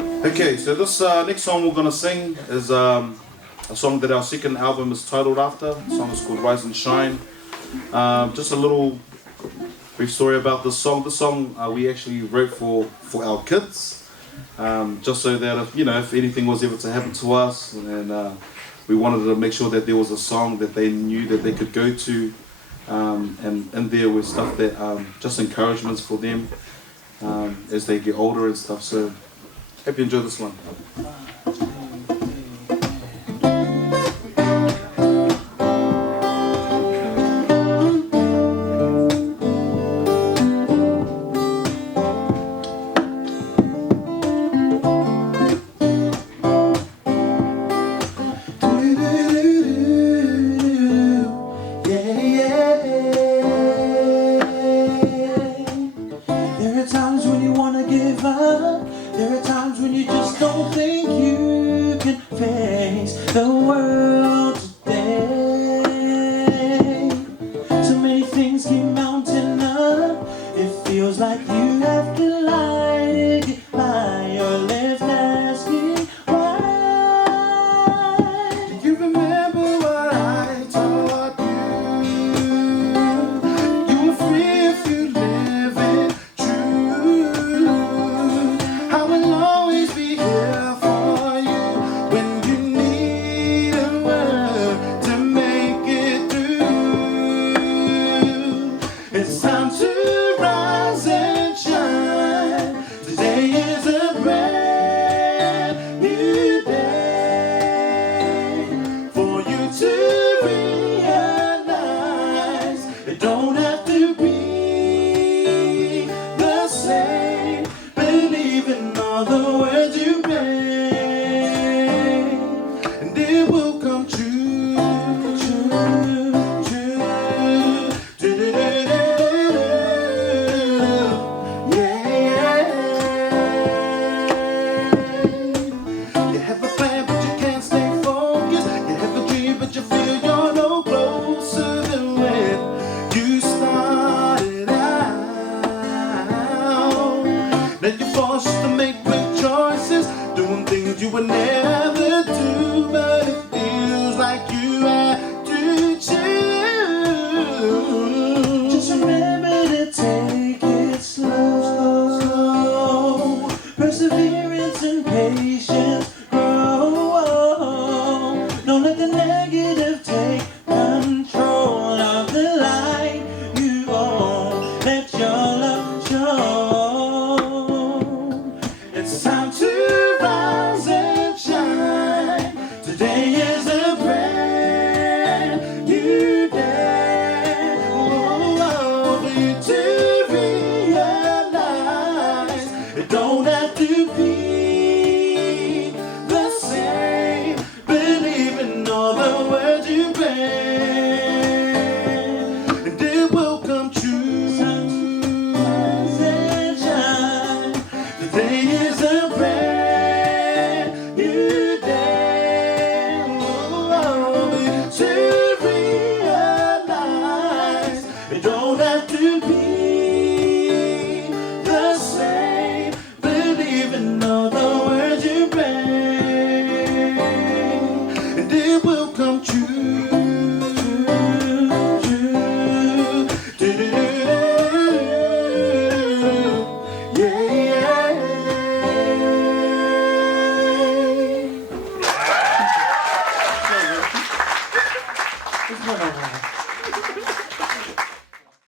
Okay, so this next song we're gonna sing is a song that our second album is titled after. The song is called Rise and Shine. Just a little brief story about this song. This song we actually wrote for our kids, just so that if anything was ever to happen to us, and we wanted to make sure that there was a song that they knew that they could go to, and in there was stuff that just encouragements for them as they get older and stuff. So hope you enjoy this one. There are times when you wanna give up. There are times when you just don't think you can face the world today. So many things keep mounting up. It feels like you have to lie to get by. You're left asking why. Do you remember what I taught you? You were free if you live it true. I will always be here for you when you need a word to make it through. It's time to rise and shine. Today is a brand new day for you to realize it don't have to be the same. Believe in all the words you pray, and it will come true. Yeah. You have a plan, but you can't stay focused. You have a dream, but you feel you're no closer than when you started out. Now you're forced to make quick choices, doing things you would never do, but it feels like you have to choose. Just remember to take it slow. Perseverance and patience grow. Don't let the negative take control of the light you own. Let your love show. It's time to rise and shine. Today is a brand new day. For you to realize it don't have to be the same. Believe in all the words you pray, and it will come true. Rise and shine. Today is a brand new day. To realize it don't have to be the same. Believe in all the words you pray, and it will come true. Yeah. It's one over.